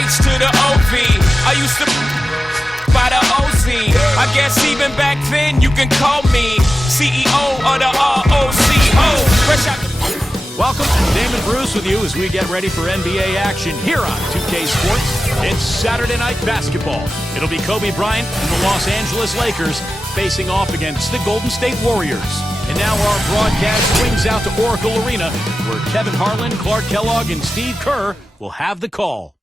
H to the OV. I used to by the OZ. I guess even back then you can call me CEO of the ROCO. Fresh out the... Welcome, Damon Bruce with you as we get ready for NBA action here on 2K Sports. It's Saturday Night Basketball. It'll be Kobe Bryant and the Los Angeles Lakers facing off against the Golden State Warriors. And now our broadcast swings out to Oracle Arena, where Kevin Harlan, Clark Kellogg, and Steve Kerr will have the call.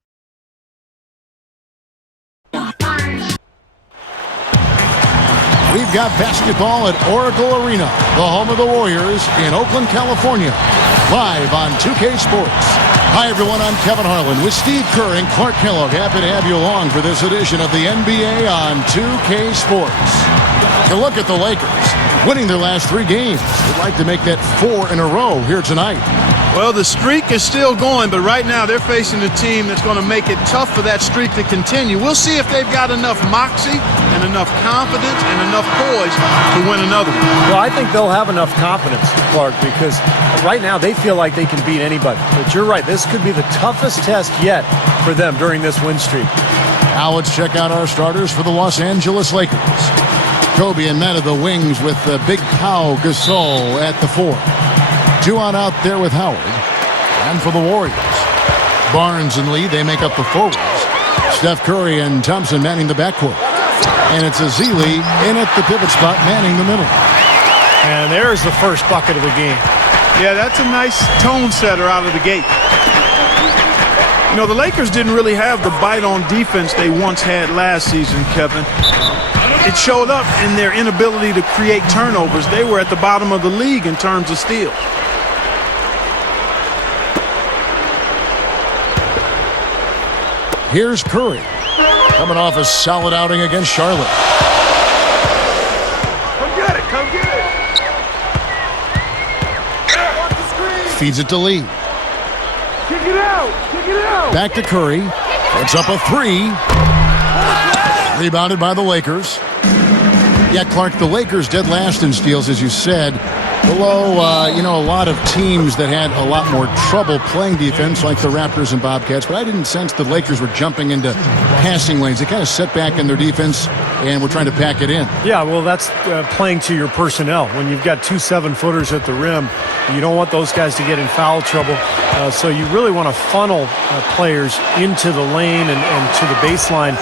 We've got basketball at Oracle Arena, the home of the Warriors in Oakland, California. Live on 2K Sports. Hi, everyone. I'm Kevin Harlan with Steve Kerr and Clark Kellogg. Happy to have you along for this edition of the NBA on 2K Sports. To look at the Lakers, winning their last 3 games. They'd like to make that 4 in a row here tonight. Well, the streak is still going, but right now they're facing a team that's going to make it tough for that streak to continue. We'll see if they've got enough moxie and enough confidence and enough poise to win another one. Well, I think they'll have enough confidence, Clark, because right now they feel like they can beat anybody. But you're right, this could be the toughest test yet for them during this win streak. Now let's check out our starters for the Los Angeles Lakers. Kobe and Metta, the wings, with the big Pau Gasol at the 4. Duan out there with Howard. And for the Warriors, Barnes and Lee, they make up the forwards. Steph Curry and Thompson manning the backcourt. And it's Ezeli in at the pivot spot, manning the middle. And there's the first bucket of the game. Yeah, that's a nice tone setter out of the gate. You know, the Lakers didn't really have the bite on defense they once had last season, Kevin. It showed up in their inability to create turnovers. They were at the bottom of the league in terms of steals. Here's Curry, coming off a solid outing against Charlotte. Come get it, come get it. Feeds it to Lee. Kick it out, kick it out. Back to Curry. Puts up a 3. Rebounded by the Lakers. Yeah, Clark, the Lakers dead last in steals, as you said. Below, a lot of teams that had a lot more trouble playing defense, like the Raptors and Bobcats. But I didn't sense the Lakers were jumping into passing lanes. They kind of set back in their defense, and we're trying to pack it in. Yeah, well, that's playing to your personnel. When you've got 2 7-footers at the rim, you don't want those guys to get in foul trouble. So you really want to funnel players into the lane and to the baseline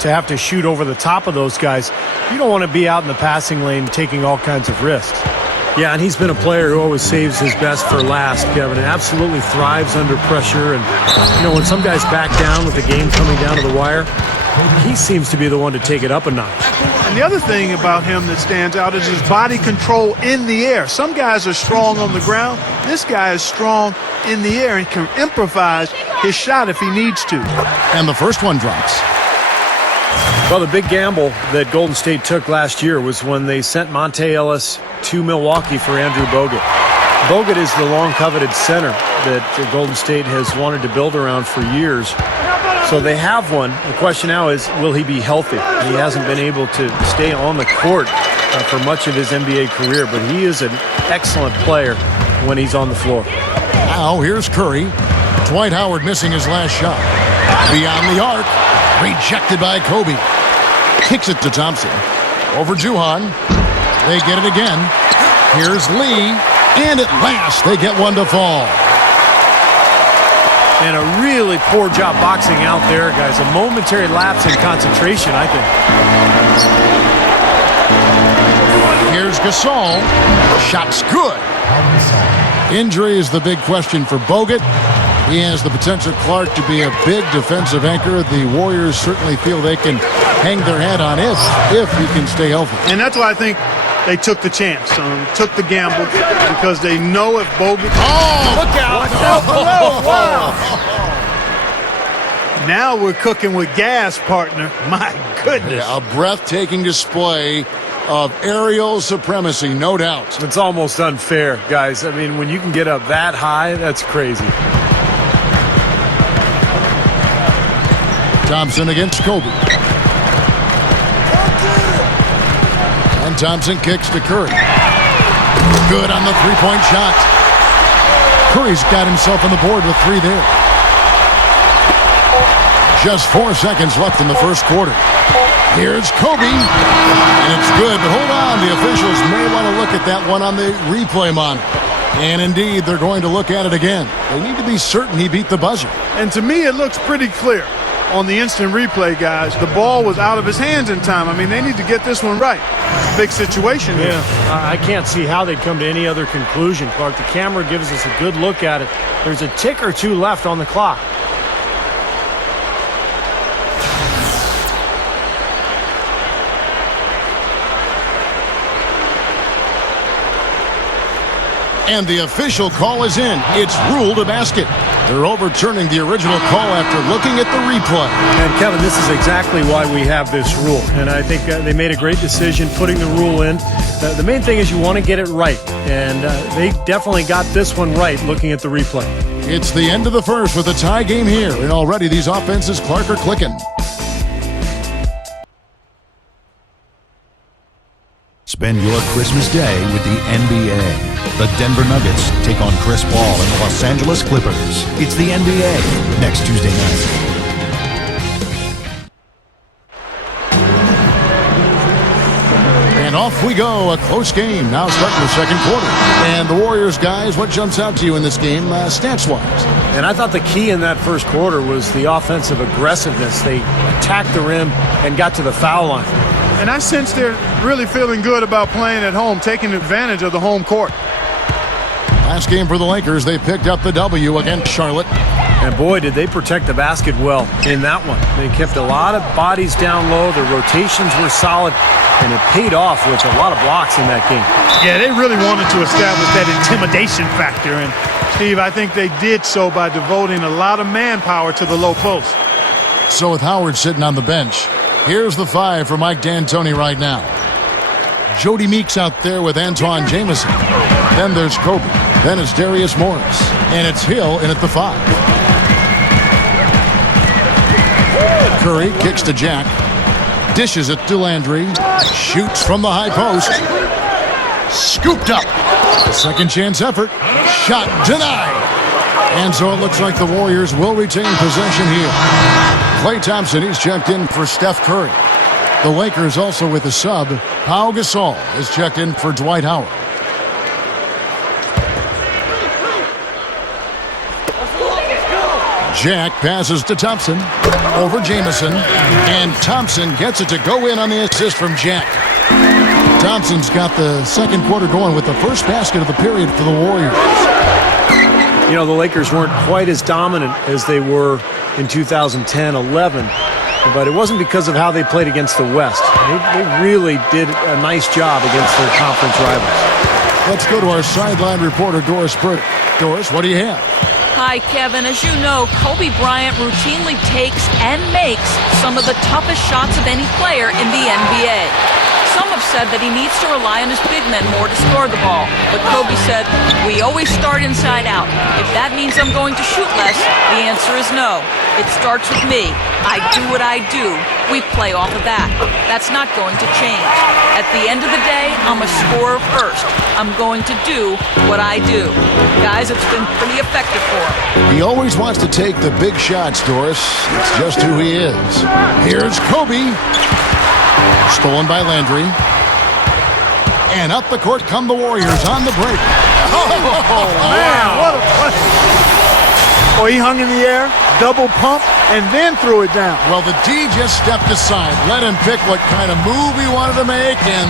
to have to shoot over the top of those guys. You don't want to be out in the passing lane taking all kinds of risks. Yeah, and he's been a player who always saves his best for last, Kevin, and absolutely thrives under pressure. And, when some guys back down with the game coming down to the wire, he seems to be the one to take it up a notch. And the other thing about him that stands out is his body control in the air. Some guys are strong on the ground. This guy is strong in the air and can improvise his shot if he needs to. And the first one drops. Well, the big gamble that Golden State took last year was when they sent Monte Ellis to Milwaukee for Andrew Bogut. Bogut is the long-coveted center that Golden State has wanted to build around for years. So they have one. The question now is, will he be healthy? He hasn't been able to stay on the court for much of his NBA career, but he is an excellent player when he's on the floor. Now here's Curry. Dwight Howard missing his last shot. Beyond the arc. Rejected by Kobe. Kicks it to Thompson. Over Duhan. They get it again. Here's Lee. And at last, they get one to fall. And a really poor job boxing out there, guys. A momentary lapse in concentration, I think. Here's Gasol. Shot's good. Injury is the big question for Bogut. He has the potential, Clark, to be a big defensive anchor. The Warriors certainly feel they can hang their hat on if he can stay healthy. And that's why I think they took the chance, took the gamble, because they know if Bogut... Oh! Look out! Oh, wow! Now we're cooking with gas, partner. My goodness. Yeah, a breathtaking display of aerial supremacy, no doubt. It's almost unfair, guys. I mean, when you can get up that high, that's crazy. Thompson against Kobe. And Thompson kicks to Curry. Good on the three-point shot. Curry's got himself on the board with 3 there. Just 4 seconds left in the first quarter. Here's Kobe, and it's good, but hold on. The officials may want to look at that one on the replay monitor. And indeed, they're going to look at it again. They need to be certain he beat the buzzer. And to me, it looks pretty clear on the instant replay, guys. The ball was out of his hands in time. I mean, they need to get this one right. Big situation here. Yeah, I can't see how they'd come to any other conclusion, Clark. The camera gives us a good look at it. There's a tick or two left on the clock. And the official call is in. It's ruled a basket. They're overturning the original call after looking at the replay. And Kevin, this is exactly why we have this rule. And I think they made a great decision putting the rule in. The main thing is you want to get it right. And they definitely got this one right looking at the replay. It's the end of the first with a tie game here. And already these offenses, Clark, are clicking. Spend your Christmas day with the NBA. The Denver Nuggets take on Chris Paul and the Los Angeles Clippers. It's the NBA next Tuesday night. And off we go. A close game. Now starting the second quarter. And the Warriors, guys, what jumps out to you in this game stats-wise? And I thought the key in that first quarter was the offensive aggressiveness. They attacked the rim and got to the foul line. And I sense they're really feeling good about playing at home, taking advantage of the home court. Last game for the Lakers, they picked up the W against Charlotte. And boy, did they protect the basket well in that one. They kept a lot of bodies down low. Their rotations were solid, and it paid off with a lot of blocks in that game. Yeah, they really wanted to establish that intimidation factor. And, Steve, I think they did so by devoting a lot of manpower to the low post. So with Howard sitting on the bench, here's the 5 for Mike D'Antoni right now. Jody Meeks out there with Antoine Jamison. Then there's Kobe. Then it's Darius Morris. And it's Hill in at the 5. Curry kicks to Jack. Dishes it to Landry. Shoots from the high post. Scooped up. A second chance effort. Shot denied. And so it looks like the Warriors will retain possession here. Klay Thompson, he's checked in for Steph Curry. The Lakers also with a sub. Pau Gasol is checked in for Dwight Howard. Jack passes to Thompson. Over Jamison. And Thompson gets it to go in on the assist from Jack. Thompson's got the second quarter going with the first basket of the period for the Warriors. You know, the Lakers weren't quite as dominant as they were in 2010-11, but it wasn't because of how they played against the West. They really did a nice job against their conference rivals. Let's go to our sideline reporter, Doris Burdick. Doris, what do you have? Hi, Kevin. As you know, Kobe Bryant routinely takes and makes some of the toughest shots of any player in the NBA. Some have said that he needs to rely on his big men more to score the ball. But Kobe said, "We always start inside out. If that means I'm going to shoot less, the answer is no. It starts with me. I do what I do. We play off of that. That's not going to change. At the end of the day, I'm a scorer first. I'm going to do what I do." Guys, it's been pretty effective for him. He always wants to take the big shots, Doris. It's just who he is. Here's Kobe. Stolen by Landry. And up the court come the Warriors on the break. Oh, man, what a play. Oh, he hung in the air, double pump, and then threw it down. Well, the D just stepped aside. Let him pick what kind of move he wanted to make, and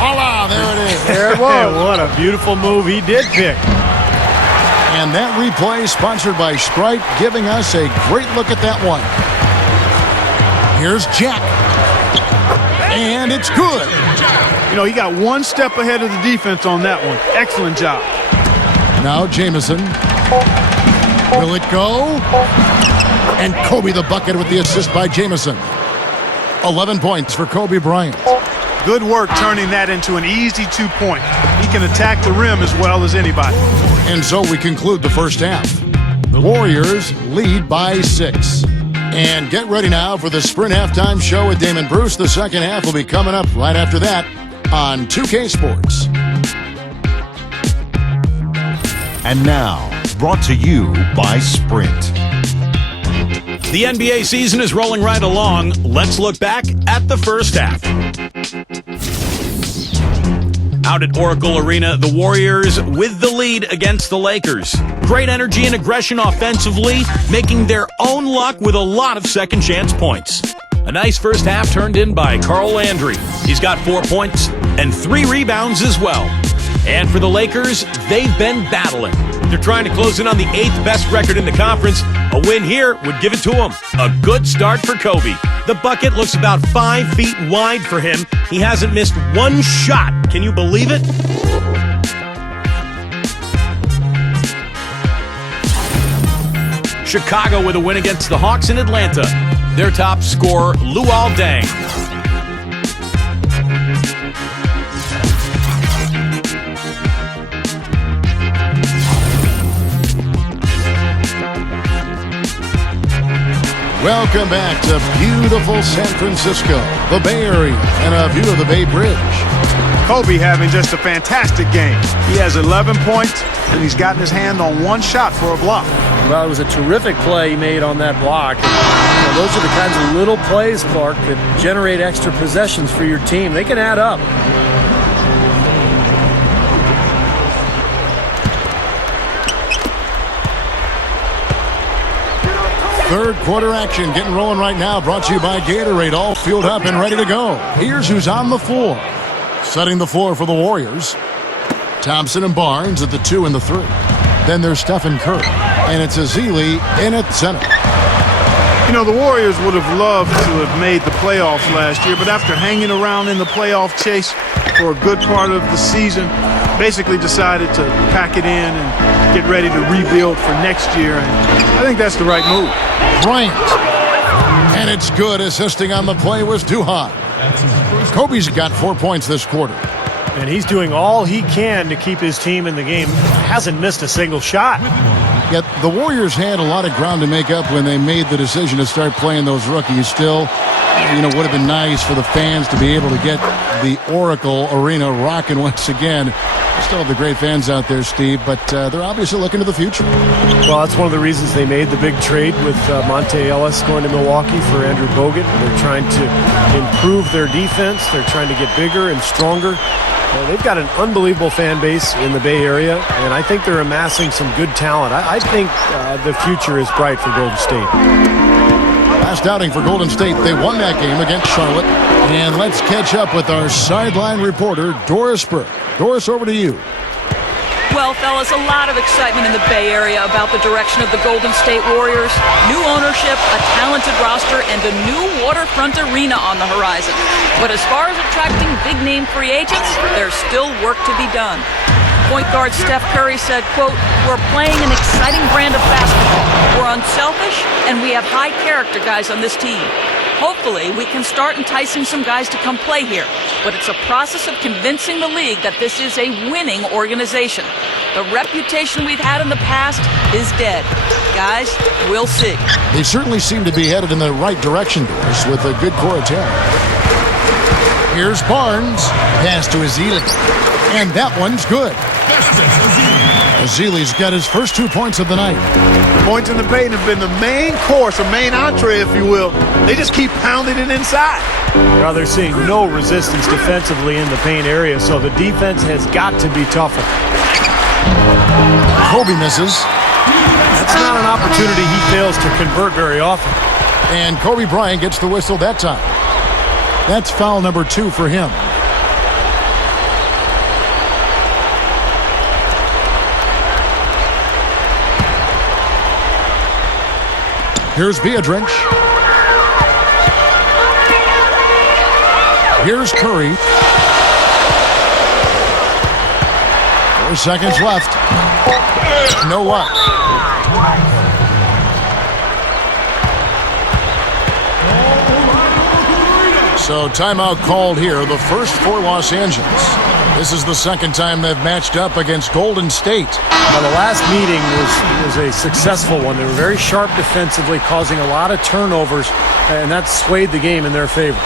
voila, there it is. There it was. What a beautiful move he did pick. And that replay sponsored by Sprite, giving us a great look at that one. Here's Jack. And it's good. You know, he got one step ahead of the defense on that one. Excellent job. Now Jamison. Will it go? And Kobe the bucket with the assist by Jamison. 11 points for Kobe Bryant. Good work turning that into an easy 2-point. He can attack the rim as well as anybody. And so we conclude the first half. The Warriors lead by 6. And get ready now for the Sprint Halftime Show with Damon Bruce. The second half will be coming up right after that on 2K Sports. And now, brought to you by Sprint. The NBA season is rolling right along. Let's look back at the first half. Out at Oracle Arena, the Warriors with the lead against the Lakers. Great energy and aggression offensively, making their own luck with a lot of second-chance points. A nice first half turned in by Carl Landry. He's got 4 points and 3 rebounds as well. And for the Lakers, they've been battling. They're trying to close in on the 8th best record in the conference. A win here would give it to them. A good start for Kobe. The bucket looks about 5 feet wide for him. He hasn't missed one shot. Can you believe it? Chicago with a win against the Hawks in Atlanta. Their top scorer, Luol Deng. Welcome back to beautiful San Francisco, the Bay Area, and a view of the Bay Bridge. Kobe having just a fantastic game. He has 11 points, and he's gotten his hand on 1 shot for a block. Well, it was a terrific play he made on that block. And, those are the kinds of little plays, Clark, that generate extra possessions for your team. They can add up. Third quarter action getting rolling right now, brought to you by Gatorade, all fueled up and ready to go. Here's who's on the floor. Setting the floor for the Warriors. Thompson and Barnes at the 2 and the 3. Then there's Stephen Curry, and it's Ezeli in at center. You know, the Warriors would have loved to have made the playoffs last year, but after hanging around in the playoff chase for a good part of the season, basically decided to pack it in and get ready to rebuild for next year, and I think that's the right move. Bryant, and it's good. Assisting on the play was Duhan. Kobe's got 4 points this quarter. And he's doing all he can to keep his team in the game. Hasn't missed a single shot. Yet the Warriors had a lot of ground to make up when they made the decision to start playing those rookies. Still, would have been nice for the fans to be able to get the Oracle Arena rocking once again. Still have the great fans out there, Steve, but they're obviously looking to the future. Well, that's one of the reasons they made the big trade with Monte Ellis going to Milwaukee for Andrew Bogut. They're trying to improve their defense. They're trying to get bigger and stronger. They've got an unbelievable fan base in the Bay Area, and I think they're amassing some good talent. I think the future is bright for Golden State. Last outing for Golden State, they won that game against Charlotte. And let's catch up with our sideline reporter, Doris Burke. Doris, over to you. Well, fellas, a lot of excitement in the Bay Area about the direction of the Golden State Warriors. New ownership, a talented roster, and a new waterfront arena on the horizon. But as far as attracting big-name free agents, there's still work to be done. Point guard Steph Curry said, quote, "We're playing an exciting brand of basketball. We're unselfish, and we have high-character guys on this team. Hopefully, we can start enticing some guys to come play here, but it's a process of convincing the league that this is a winning organization. The reputation we've had in the past is dead. Guys, we'll see." They certainly seem to be headed in the right direction, Doris, with a good core of talent. Here's Barnes. Pass to Ezeli. And that one's good. Ezeli's got his first 2 points of the night. Points in the paint have been the main course, or main entree, if you will. They just keep pounding it inside. Well, they're seeing no resistance defensively in the paint area, so the defense has got to be tougher. Kobe misses. That's not an opportunity he fails to convert very often. And Kobe Bryant gets the whistle that time. That's foul number 2 for him. Here's Beadrich. Here's Curry. 4 seconds left. No luck. So timeout called here, the first for Los Angeles. This is the second time they've matched up against Golden State. Now, the last meeting was a successful one. They were very sharp defensively, causing a lot of turnovers, and that swayed the game in their favor.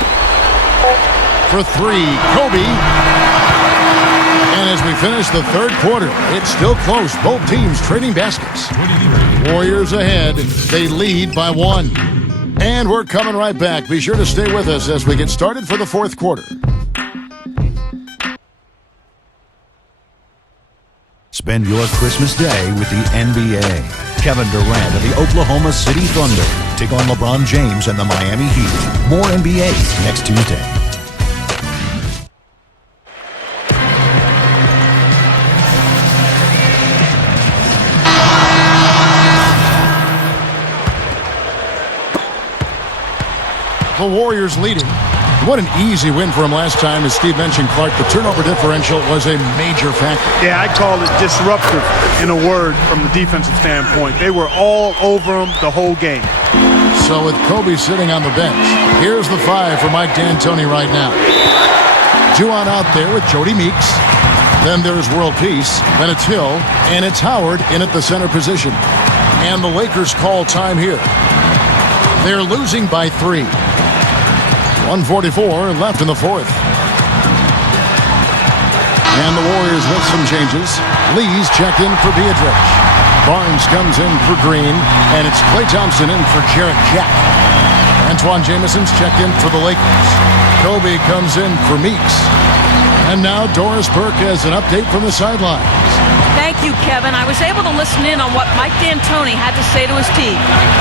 For 3, Kobe. And as we finish the third quarter. It's still close. Both teams trading baskets. Warriors ahead. They lead by 1. And we're coming right back. Be sure to stay with us as we get started for the fourth quarter. Spend your Christmas day with the NBA. Kevin Durant of the Oklahoma City Thunder take on LeBron James and the Miami Heat. More NBA next Tuesday. The Warriors leading. What an easy win for him last time. As Steve mentioned, Clark, the turnover differential was a major factor. Yeah, I'd call it disruptive in a word from the defensive standpoint. They were all over him the whole game. So with Kobe sitting on the bench, here's the 5 for Mike D'Antoni right now. Juwan out there with Jody Meeks. Then there's World Peace. Then it's Hill. And it's Howard in at the center position. And the Lakers call time here. They're losing by 3. 1:44 left in the fourth. And the Warriors with some changes. Lee's checked in for Beatrice. Barnes comes in for Green. And it's Klay Thompson in for Jarrett Jack. Antoine Jamison's checked in for the Lakers. Kobe comes in for Meeks. And now Doris Burke has an update from the sidelines. Thank you, Kevin. I was able to listen in on what Mike D'Antoni had to say to his team.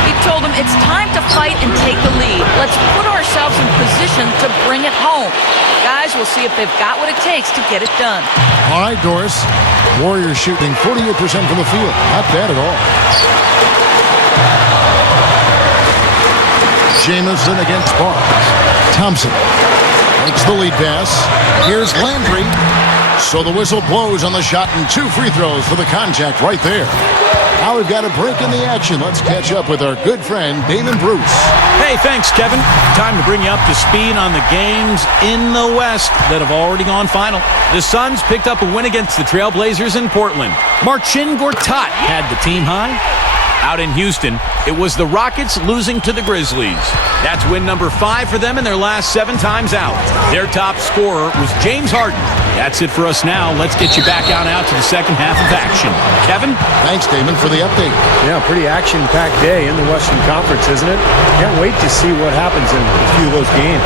He told them it's time to fight and take the lead. Let's put ourselves in position to bring it home. Guys, we'll see if they've got what it takes to get it done. All right, Doris. Warriors shooting 48% from the field. Not bad at all. Jamison against Barnes. Thompson makes the lead pass. Here's Landry. So the whistle blows on the shot and 2 free throws for the contact right there. Now we've got a break in the action. Let's catch up with our good friend Damon Bruce. Hey, thanks, Kevin. Time to bring you up to speed on the games in the West that have already gone final. The Suns picked up a win against the Trailblazers in Portland. Marcin Gortat had the team high. Out in Houston, it was the Rockets losing to the Grizzlies. That's win number 5 for them in their last 7 times out. Their top scorer was James Harden. That's it for us now. Let's get you back out to the second half of action. Kevin? Thanks, Damon, for the update. Yeah, pretty action-packed day in the Western Conference, isn't it? Can't wait to see what happens in a few of those games.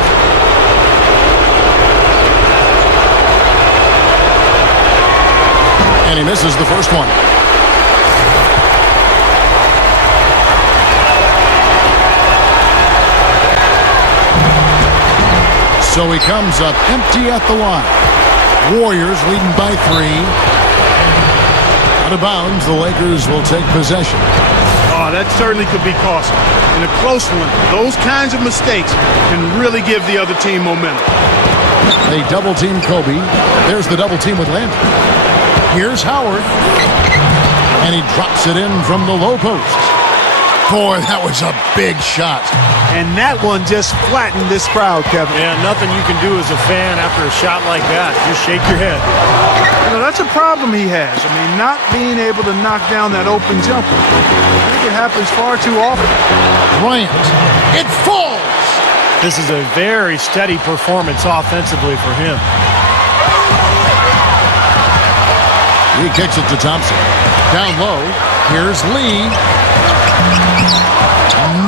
And he misses the first one. So he comes up empty at the line. Warriors leading by 3. Out of bounds, the Lakers will take possession. Oh, that certainly could be costly. In a close one, those kinds of mistakes can really give the other team momentum. They double-team Kobe. There's the double team with Landry. Here's Howard. And he drops it in from the low post. Boy, that was a big shot. And that one just flattened this crowd, Kevin. Yeah, nothing you can do as a fan after a shot like that. Just shake your head. You know, that's a problem he has. I mean, not being able to knock down that open jumper. I think it happens far too often. Bryant. It falls. This is a very steady performance offensively for him. He kicks it to Thompson. Down low. Here's Lee.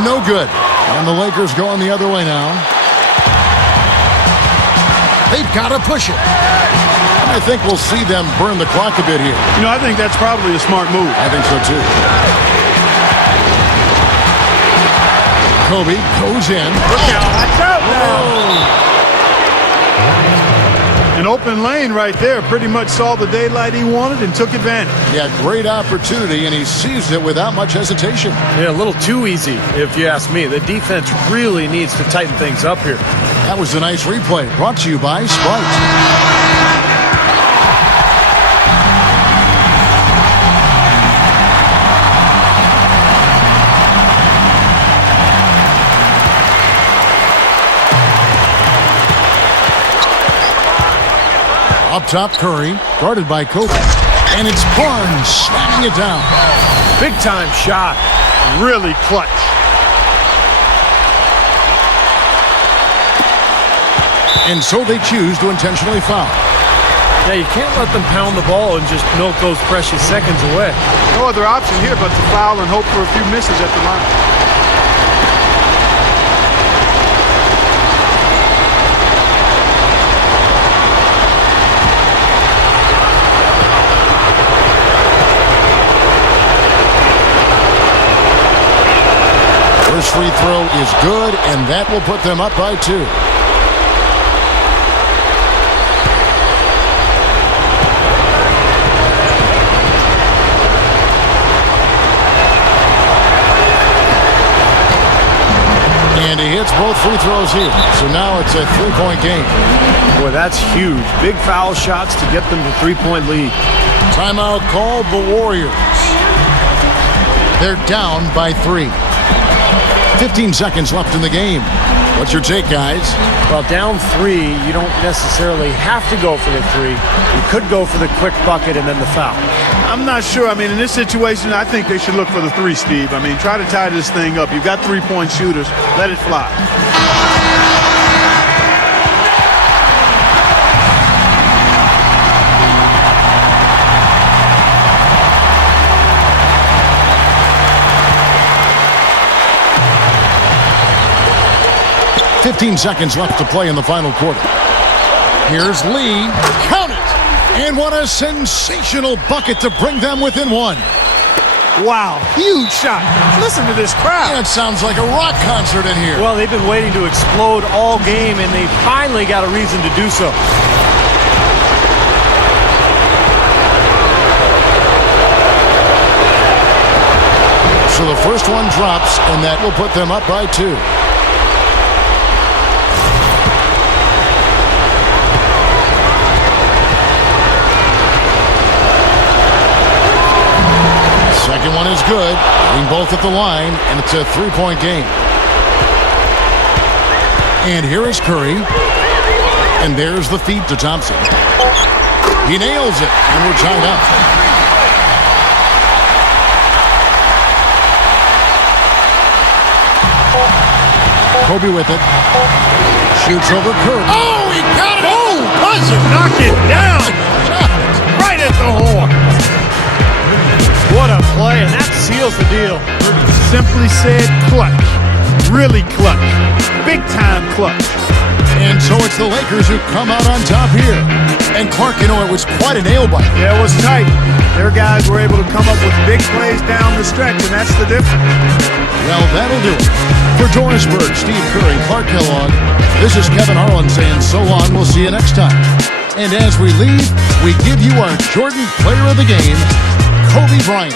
No good. And the Lakers going the other way now. They've got to push it. I think we'll see them burn the clock a bit here. You know, I think that's probably a smart move. I think so, too. Kobe goes in. Look out. Watch out now. An open lane right there. Pretty much saw the daylight he wanted and took advantage. Yeah, great opportunity, and he seized it without much hesitation. Yeah, a little too easy, if you ask me. The defense really needs to tighten things up here. That was a nice replay, brought to you by Sprite. Up top, Curry, guarded by Kobe. And it's Barnes slamming it down. Big-time shot. Really clutch. And so they choose to intentionally foul. Yeah, you can't let them pound the ball and just milk those precious seconds away. No other option here but to foul and hope for a few misses at the line. First free throw is good, and that will put them up by 2. And he hits both free throws here. So now it's a 3-point game. Boy, that's huge. Big foul shots to get them to 3-point lead. Timeout called the Warriors. They're down by 3. 15 seconds left in the game. What's your take, guys? Well, down 3, you don't necessarily have to go for the 3. You could go for the quick bucket and then the foul. I'm not sure. I mean, in this situation, I think they should look for the 3, Steve. I mean, try to tie this thing up. You've got 3-point shooters. Let it fly. 15 seconds left to play in the final quarter. Here's Lee. Count it! And what a sensational bucket to bring them within 1. Wow, huge shot. Listen to this crowd. Yeah, it sounds like a rock concert in here. Well, they've been waiting to explode all game, and they finally got a reason to do so. So the first one drops, and that will put them up by 2. Second one is good. Hitting both at the line, and it's a 3-point game. And here is Curry. And there's the feed to Thompson. He nails it, and we're tied up. Kobe with it. Shoots over Curry. Oh, he got it! Oh, buzzer! Knock it down! Right at the horn. What a play, and that seals the deal. Simply said, clutch. Really clutch. Big time clutch. And so it's the Lakers who come out on top here. And Clark, you know, it was quite a nail biter. Yeah, it was tight. Their guys were able to come up with big plays down the stretch, and that's the difference. Well, that'll do it. For Doris Bird, Steve Curry, Clark Kellogg, this is Kevin Harlan saying so long. We'll see you next time. And as we leave, we give you our Jordan Player of the Game, Kobe Bryant.